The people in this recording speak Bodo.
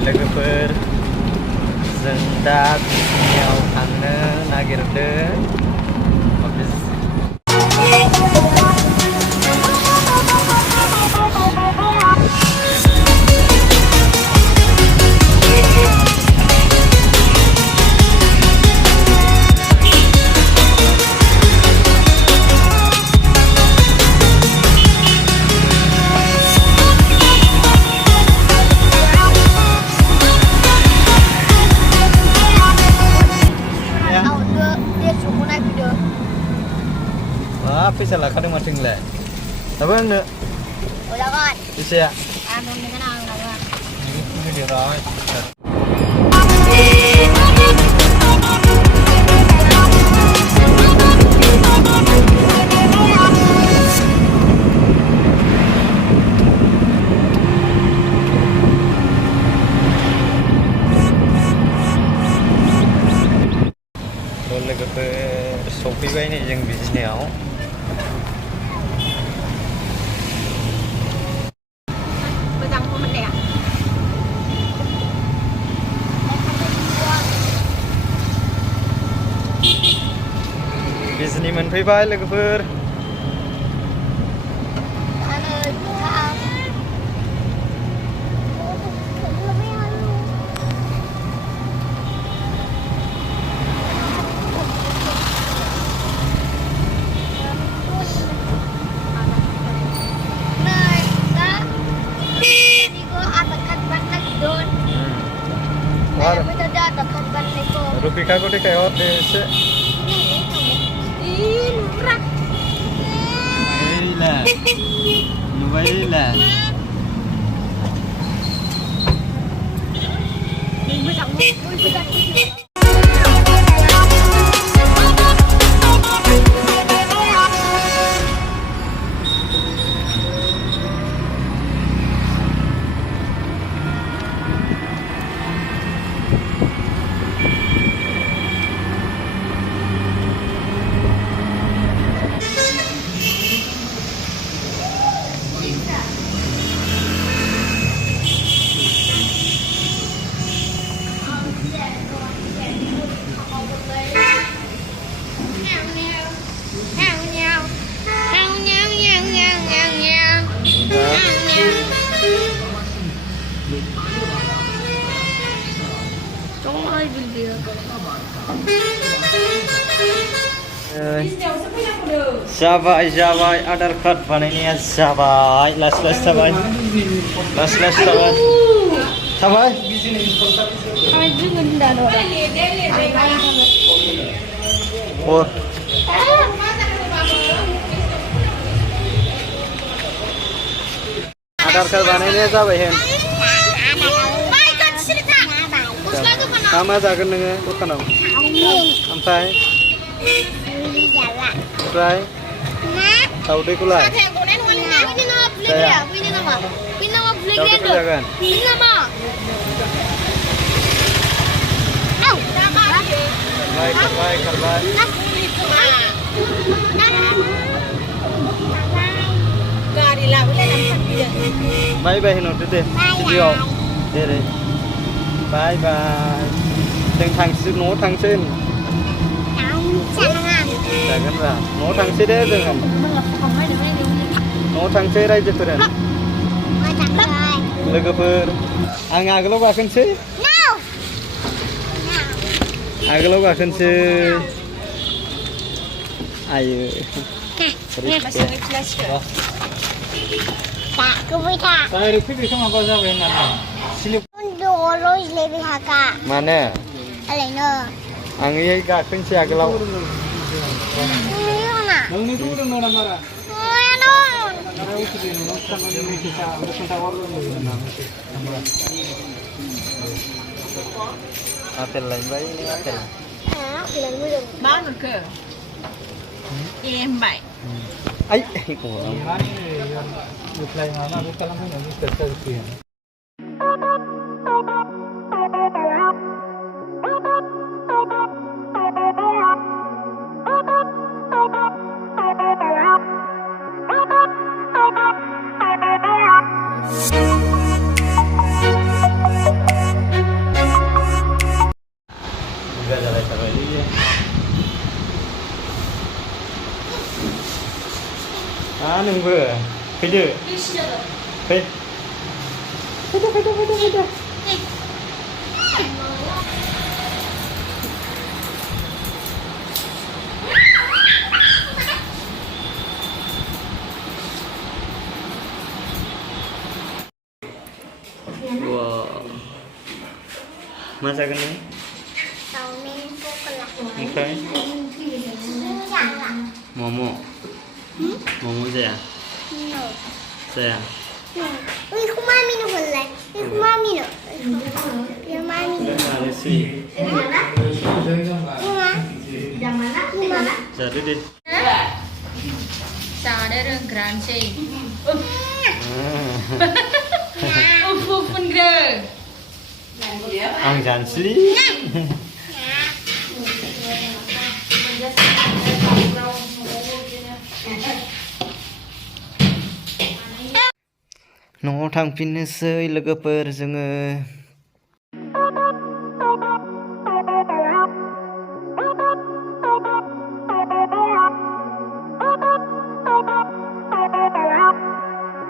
Logofer जों दा बिजनियाव थांनो नागिरदों Fisa lakukan macam ni, tapi anda. Udah kan? Fisa. Aku ni kan orang lain. Ini dia rawat. Boleh ke Sophie bayi ni yang bisnes awak. Bisnis मोनफैबाय लोगोफोर Rufika ko di kayo desa. Murah. Baiklah. Jabai agar kat panenya jabai las jabai jabai oh agar kat panenya jabai hen sama jaga nengah bukan om sampai Right. Tahu deh kulai. Saya. Tahu deh jangan. Baik. Bye hình nốt deh. Video. Deh. Bye. Đừng thằng xin nốt thằng xin. Jangan lah, mau thang sih deh jangan. Mau thang sih aja tuh kan. Logofer, agak lo akan sih? Agak lo akan sih. Ayo. Tak, kubita. Saya repeat sama kau siapa yang nanya? Silip. Dulu lebih haka. Mana? Alena. Angin agak akan sih agak lo. Nang ni tu orang mana marah? Ano? Nara uci ni, nang sama ni kita, orang kita orang ni. Atel lain baik ini atel. Bao một cửa. Em bảy. Ai, kurang. Gimana nih yang reply mana aku kalau nggak bisa terus ya. Juga jalan terus dia. Nunggu. Kerja. Hei. Kerja. Wow. Masakan ni? Okay. Momo. Momo saya. Saya. Uy, kumami na wala. Uy, kumami na. Yung mami na. Mana sih? Kuma. Jadi deh. Chào đây đường grand chị. Uf pun gede. Ang Jansli. न'आव थांफिननोसै लोगोफोर जोङो